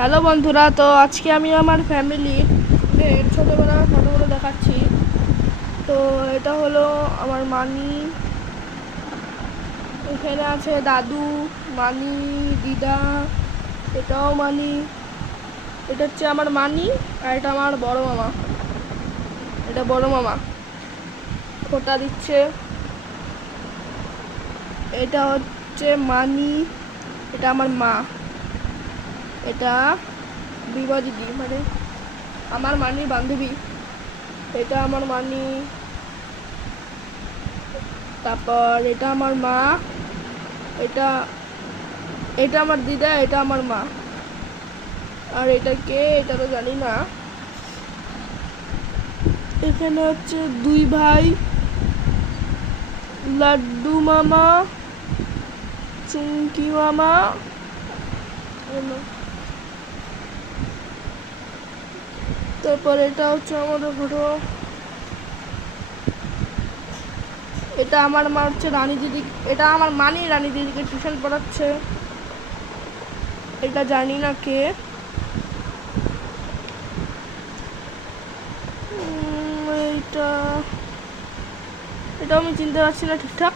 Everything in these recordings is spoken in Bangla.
হ্যালো বন্ধুরা, তো আজকে আমি আমার ফ্যামিলির ছোটোবেলার ফটোগুলো দেখাচ্ছি। তো এটা হলো আমার মানি, এখানে আছে দাদু, মানি, দিদা, এটাও মানি, এটা হচ্ছে আমার মানি, আর এটা আমার বড় মামা। এটা বড় মামা ফোঁটা দিচ্ছে। এটা হচ্ছে মানি, এটা আমার মা, এটা বিবা দিদি মানে আমার মানির বান্ধবী। এটা আমার মানি, তারপর এটা আমার মা, এটা এটা আমার দিদা, এটা আমার মা। আর এটা কে এটা তো জানি না। এখানে হচ্ছে দুই ভাই, লাড্ডু মামা, চুমকি মামা। তারপর এটা হচ্ছে আমাদের ফটো। এটা আমার মা হচ্ছে রানী দিদি, এটা আমার মানি রানী দিদিকে টিউশন পড়াচ্ছে। এটা জানি না কে। এটা এটাও আমি চিনতে পারছি না ঠিকঠাক।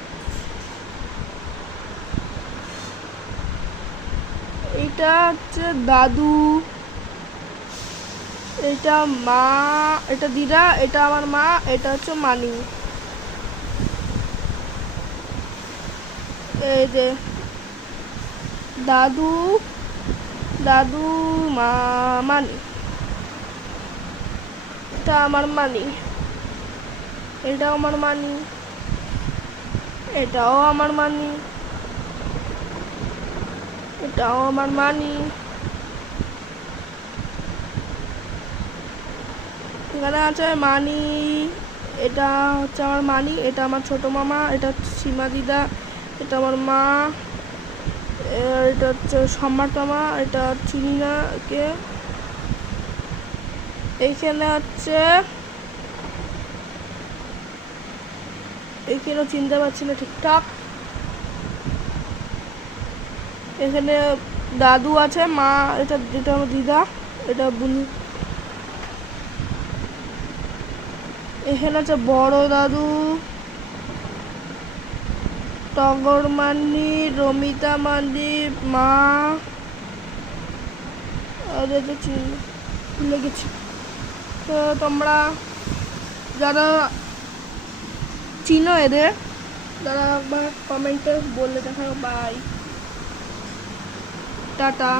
এটা হচ্ছে দাদু, এটা মা, এটা দিদা, এটা আমার মা, এটা হচ্ছে মানি। এই যে দাদু, দাদু, মা, মানি, এটা আমার মানি, এটাও আমার মানি, এটাও আমার মানি, এটাও আমার মানি। এখানে আছে মানি, এটা হচ্ছে আমার মানি, এটা আমার ছোট মামা, এটা হচ্ছে সীমা দিদা, এটা আমার মা, এটা হচ্ছে সম্রাট মামা, এটা চিনি না কে। এইখানে হচ্ছে এইখানে চিনতে পারছি না ঠিকঠাক। এখানে দাদু আছে, মা, এটা যেটা আমার দিদা, এটা বুনি। এখানে আছে বড় দাদু, টগর মান্ডি, রমিতা মান্ডি, মা, আর এটা ভুলে গেছি। তো তোমরা যারা চিনো এদের, যারা একবার কমেন্টে বললে দেখা। Bye, tata.